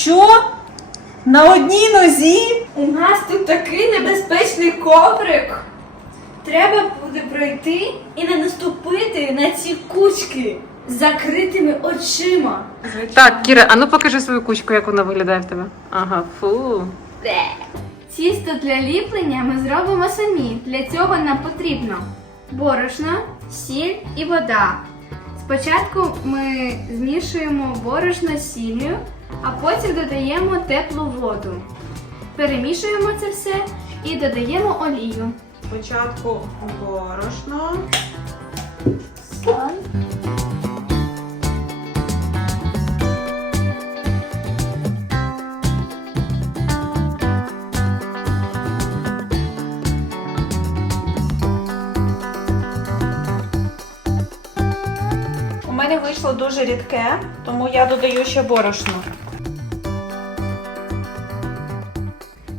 Що? На одній нозі? У нас тут такий небезпечний коврик. Треба буде пройти і не наступити на ці кучки з закритими очима. Так, Кіра, а ну покажи свою кучку, як вона виглядає в тебе. Ага, фу. Тісто для ліплення ми зробимо самі. Для цього нам потрібно борошно, сіль і вода. Спочатку ми змішуємо борошно з сіллю, а потім додаємо теплу воду. Перемішуємо це все і додаємо олію. Спочатку борошно. Дуже рідке, тому я додаю ще борошно.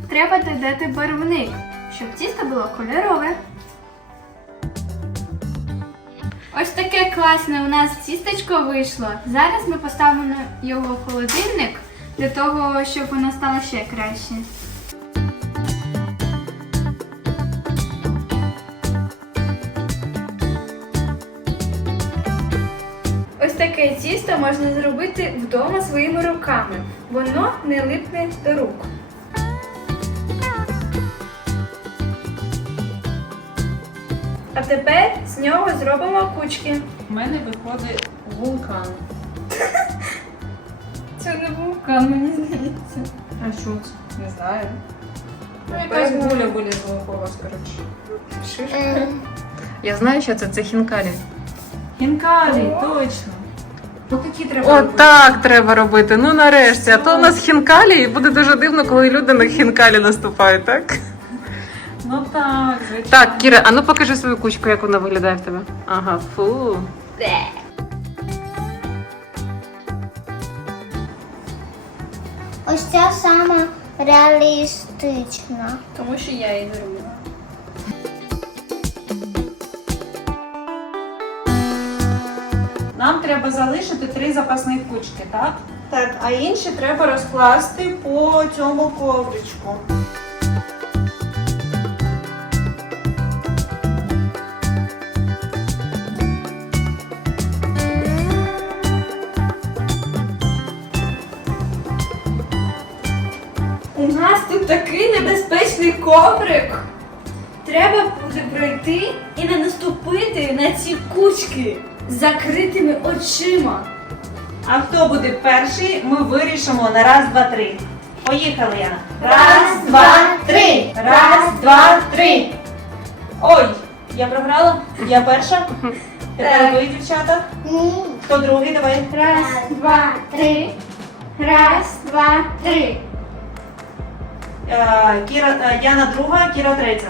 Треба додати барвник, щоб тісто було кольорове. Ось таке класне у нас тістечко вийшло. Зараз ми поставимо його в холодильник для того, щоб воно стало ще краще. Таке тісто можна зробити вдома своїми руками. Воно не липне до рук. А тепер з нього зробимо кучки. У мене виходить вулкан. Це не вулкан, мені здається. А що це? Не знаю. Ну, Якась гуля у когось, коротше. Шишка. Я знаю, що це, це хінкалі. Хінкалі, точно. Ну такі треба. О, робити. так треба робити. Ну нарешті. А то у нас хінкалі, і буде дуже дивно, коли люди на хінкалі наступають, так? Ну так, звичайно. Так, Кіра, а ну покажи свою кучку, як вона виглядає в тебе. Ага, фу. Ось ця сама реалістична. Тому що я її зробила. Нам треба залишити три запасних кучки, так? Так, а інші треба розкласти по цьому ковричку. У нас тут такий небезпечний коврик. Треба буде пройти і не наступити на ці кучки закритими очима. А хто буде перший, ми вирішимо на раз, два, три. Поїхали, Яна. Раз, два, три. Раз, два, три. Ой, я програла? Я перша? Тепер ви, дівчата. Ні. Хто другий? Давай. Раз, два, три. Раз, два, три. Е, Кіра, е, Яна друга, Кіра третя.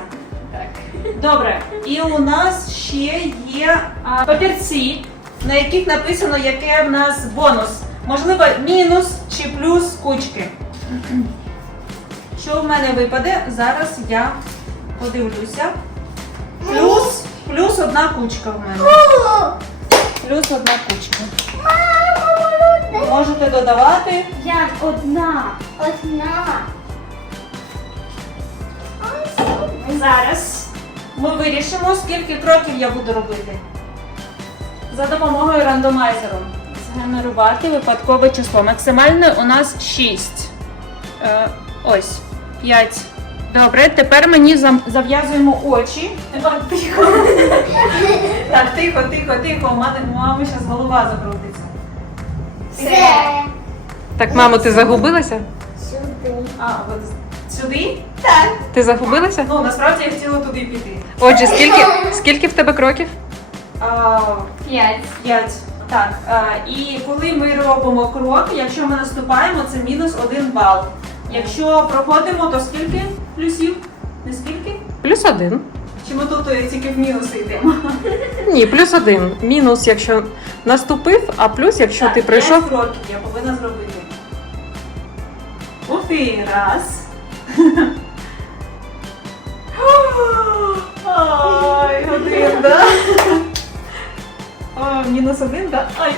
Добре. І у нас ще є а, папірці, на яких написано, яке в нас бонус. Можливо, мінус чи плюс кучки. Що в мене випаде? Зараз я подивлюся. Плюс, плюс одна кучка в мене. Плюс одна кучка. Можете додавати. Як одна. Одна. Зараз ми вирішимо, скільки кроків я буду робити. За допомогою рандомайзеру. Згенерувати випадкове число. Максимальне у нас 6. Е, ось. 5. Добре, тепер мені зам- зав'язуємо очі. Так, тихо. Так, тихо, тихо, тихо. У мене у мами зараз голова закрутиться. Це Так, мамо, ти загубилася? сюди. А, от сюди? Ти загубилася? Ну, насправді я хотіла туди піти. Отже, скільки, скільки в тебе кроків? А, П'ять. 5. Так, а, і коли ми робимо крок, якщо ми наступаємо, це мінус 1 бал. Якщо проходимо, то скільки плюсів? Не скільки? Плюс один. Чи ми тут е, тільки в мінуси йдемо? Ні, плюс один. Мінус, якщо наступив, а плюс, якщо Так, ти прийшов. п'ять кроків я повинна зробити. Ух раз. Ой, один, да? О, мінус один, да? Ай.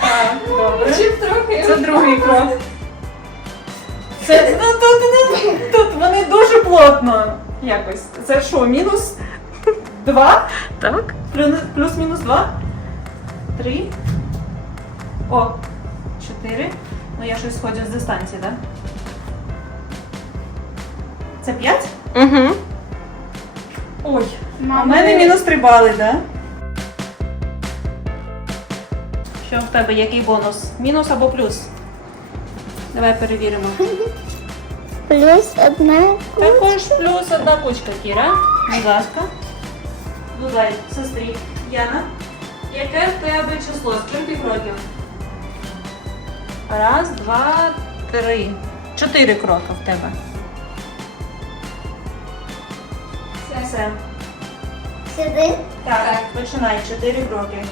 Так, Добре. Ще трохи. Це другий крок. Це ну, тут, тут вони дуже плотно якось. Це що, мінус два? Так? Плюс- Плюс-мінус два? Три? О, чотири. Ну я щось сходжу з дистанції, так? Да? Це п'ять? Угу. Ой, а в мене мінус три бали, так? Да? Що в тебе, який бонус? Мінус або плюс? Давай перевіримо. Плюс одна. Також плюс одна кучка, Кіра. Будь ласка. Додай, сестрі. Яна. Яке в тебе число? Скільки кроків? Раз, два, три. Чотири кроки в тебе. Все. Сюди. Так, починай. Чотири кроки.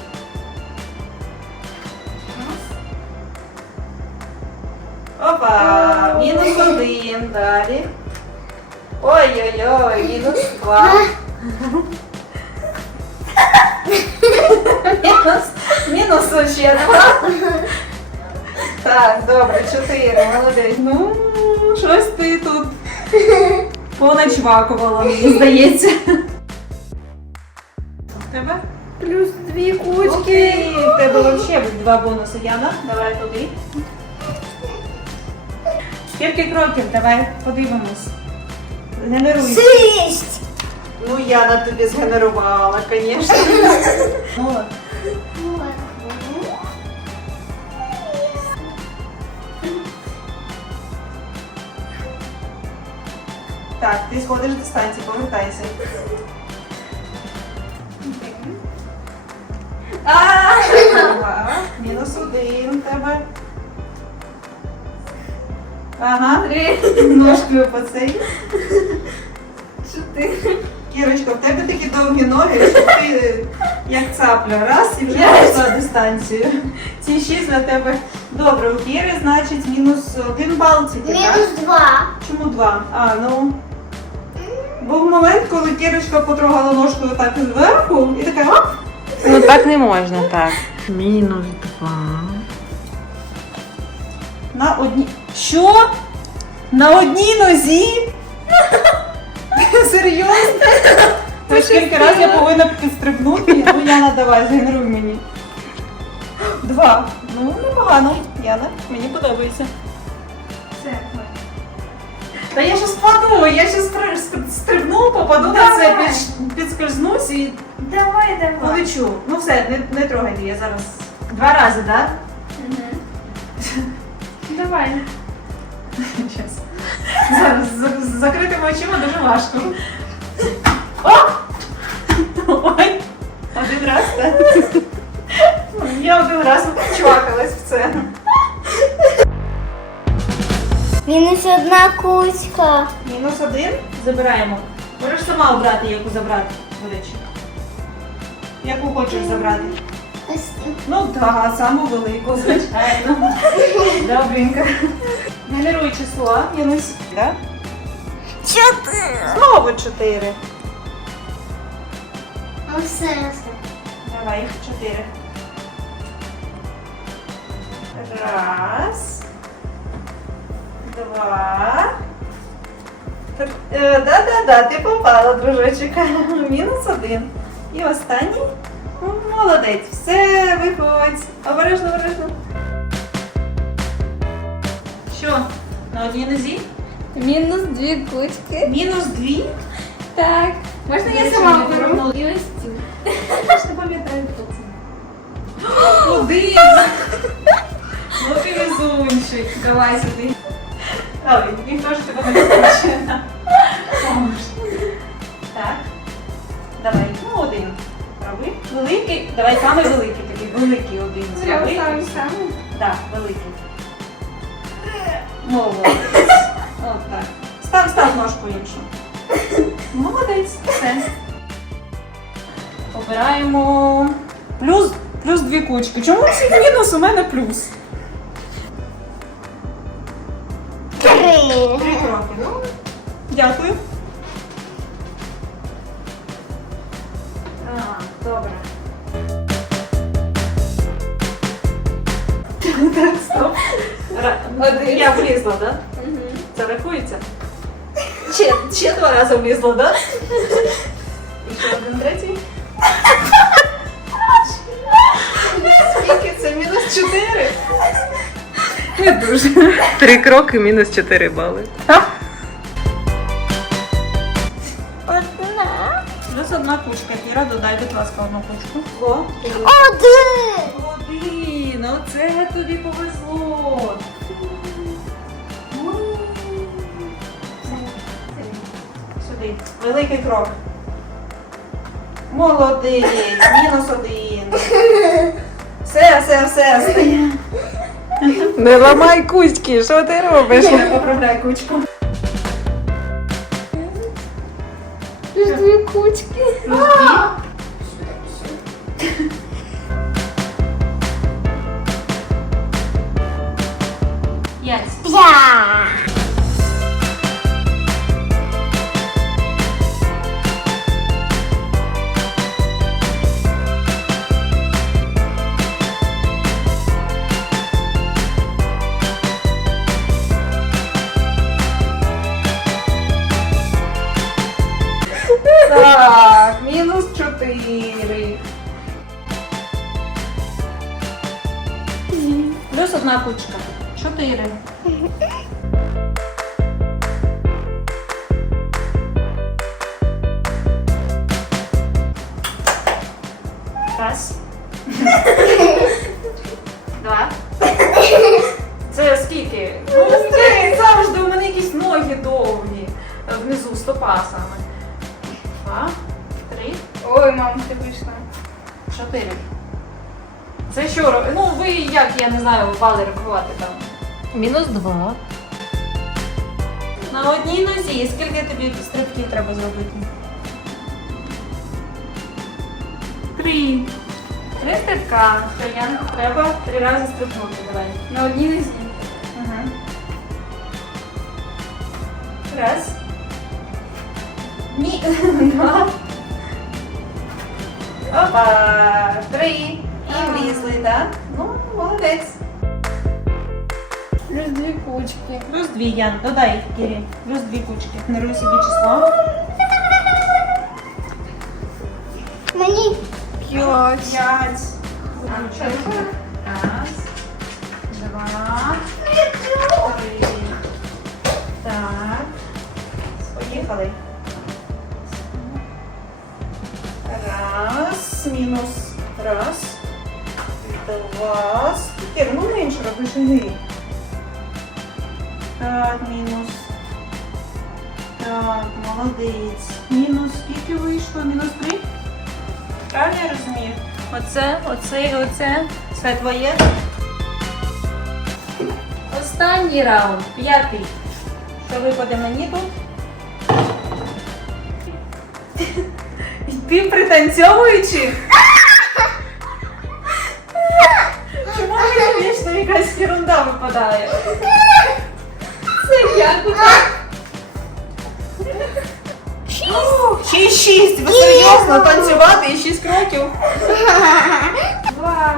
Опа! Мінус один. Далі. Ой-ой-ой, мінус два. мінус, мінус ще два. Так, добре, чотири, молодець. Ну, щось ти тут поначвакувала, мені здається. Тебе? Плюс дві Кучки! В тебе взагалі два бонуси, Яна. Давай туди. Скільки кроків? Давай подивимось. Генеруй. Шість. Ну, Яна тобі згенерувала, звісно. ти сходиш до станції, повертайся. Ага, мінус один тебе. Ага, ножкою по цей. Чотири. Кірочка, в тебе такі довгі ноги, що ти як цапля. Раз і вже пішла дистанцію. Ці шість для тебе. Добре, у Кіри, значить, мінус один бал тільки, так? Мінус два. Чому два? А, ну. Був момент, коли Кірочка потрогала ножкою так зверху і така оп. Ну так не можна, так. Мінус два. На одній. Що? На одній нозі? Серйозно? Та скільки разів я повинна підстрибнути? Ну, Яна, давай, згенеруй мені. Два. Ну, непогано. Яна, мені подобається. Та я щас впаду, я щас стр- стр- стрибну, попаду на це, під, підскользнусь і Давай, давай. полечу. Ну все, не, не трогайте, я зараз. Два рази, так? Давай. Щас. Зараз з, з закритими очима дуже важко. О! Ой! Один раз, так? Я один раз чвакалась в це. Мінус одна кучка. Мінус один забираємо. Можеш сама обрати, яку забрати, речі. Яку хочеш забрати? Ну так, саму велику, звичайно. Добренько. Генеруй число, Янусь. Да? Чотири. Знову чотири. Ну все, все. Давай, чотири. Раз. Два. Е, Да-да-да, ти попала, дружочок. Мінус один. І останній. Молодець. Все, виходь. Обережно, обережно. Що? На одній нозі? Мінус дві кучки. Мінус дві? Так. Можна я сама беру? І ось цю. Я ж не пам'ятаю, хто це. Один! Ну ти везунчик. Давай сюди. Ой, ніхто ж тебе хоче. Так. Давай, ну один. Роби. Великий. Давай самий великий такий. Великий один. Прямо Зроби. сам сам. Так, великий. Молодець. От так. Став, став ножку іншу. Молодець, все. Обираємо плюс, плюс дві кучки. Чому всі мінус? У мене плюс. Ще, ще два рази влізла, так? І ще один третій. Скільки це? Мінус чотири? Не дуже. Три кроки мінус 4 бали. Одна. Плюс одна кучка. Кіра, додай, будь ласка, одну кучку. О, Один. Один, оце тобі повезло. Сюди. Великий крок. Молодець. Мінус один. Все, все, все. Стає. Не ламай кучки, що ти робиш? Я поправляй кучку. Дві кучки. Ну, дві. Раз. Два. Це скільки? Ну, три. Завжди у мене якісь ноги довгі. Внизу стопа саме. Два, три, Ой, мам, ти вийшла. чотири. Це що ро- Ну, ви як, я не знаю, бали рахувати там. Мінус 2. На одній нозі скільки тобі стрибків треба зробити? Три. Три стрибка. Я треба три рази стрибнути. Давай. На одній нозі. Ага. Раз. Ні. Два. Опа. Три. І влізли, так? Ну, молодець. Плюс дві кучки. Плюс дві, Ян, додай, Кірі. Плюс дві кучки. Генеруй собі число. П'ять. П'ять. Раз. Два. Три. Так. Поїхали. Раз. Мінус. Раз. Два. Кір, ну менше роби шаги. Так, мінус. Так, молодець. Мінус скільки вийшло? Мінус три? Правильно я розумію? Оце, оце і оце. Це твоє. Останній раунд, п'ятий. Що випаде мені тут? Ти пританцьовуючи? Чому мені вічно якась ерунда випадає? Це як? Шість! Ще й шість! Ви серйозно танцювати і шість кроків? Два.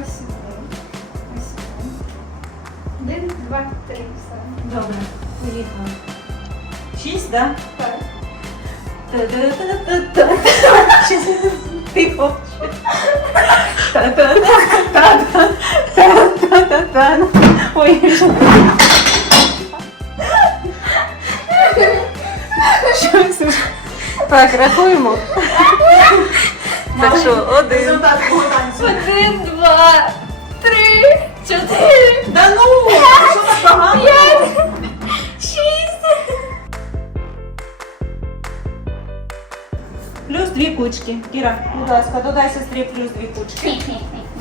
Ось сюди. Ось. Один, два, три. Все. Добре, поїхали. Шість, да? Так. Та-да-та-та-та. Щас, Тихо. Та-та-та-та-та-та-та-та. Ой, що? Так, рахуємо. Так що, один. Один, два, три, чотири, Да ну, що так погано? шість. Плюс дві кучки. Кіра, будь ласка, додай сестрі плюс дві кучки.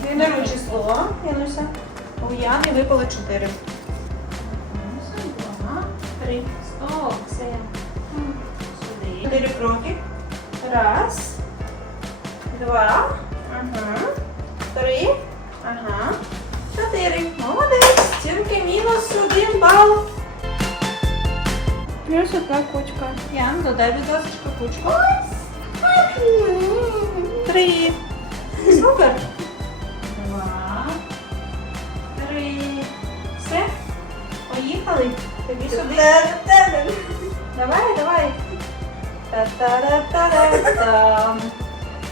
Генеруй число. Януся. У Яни випало чотири. Раз, Два, три. Стоп, все чотири кроки. Раз, два, ага, три, ага, чотири. Молодець. Стінки мінус один бал. Плюс одна кучка. Я додай, будь ласка, кучку. Три. Супер. Два. Три. Все. Поїхали. Тобі сюди. Давай, давай. Та-та-ра-та-ра-там.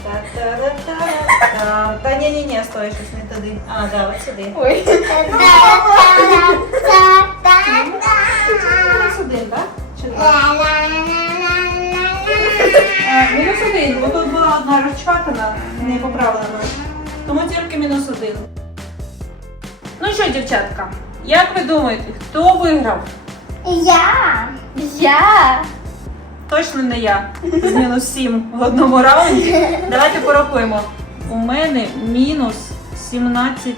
Та-та-ра-та-ра-там. Та ні, ні, ні, стой, щось не туди. А, да, от сюди. Ой. Мінус один, так? Чи два? Е, Мінус один, бо тут була одна розчатана, не поправлена. Тому тільки мінус один. Ну що, дівчатка, як ви думаєте, хто виграв? Я. Я. Точно не я. З мінус 7 в одному раунді. Давайте порахуємо. У мене мінус 17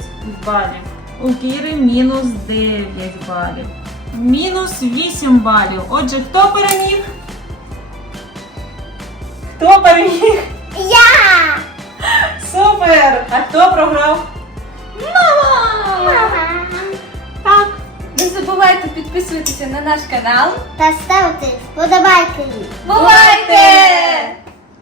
балів. У Кіри мінус 9 балів. Мінус 8 балів. Отже, хто переміг? Хто переміг? Я. Супер! А хто програв? Мама! Так. Не забувайте підписуватися на наш канал. Та ставити вподобайки. Бувайте!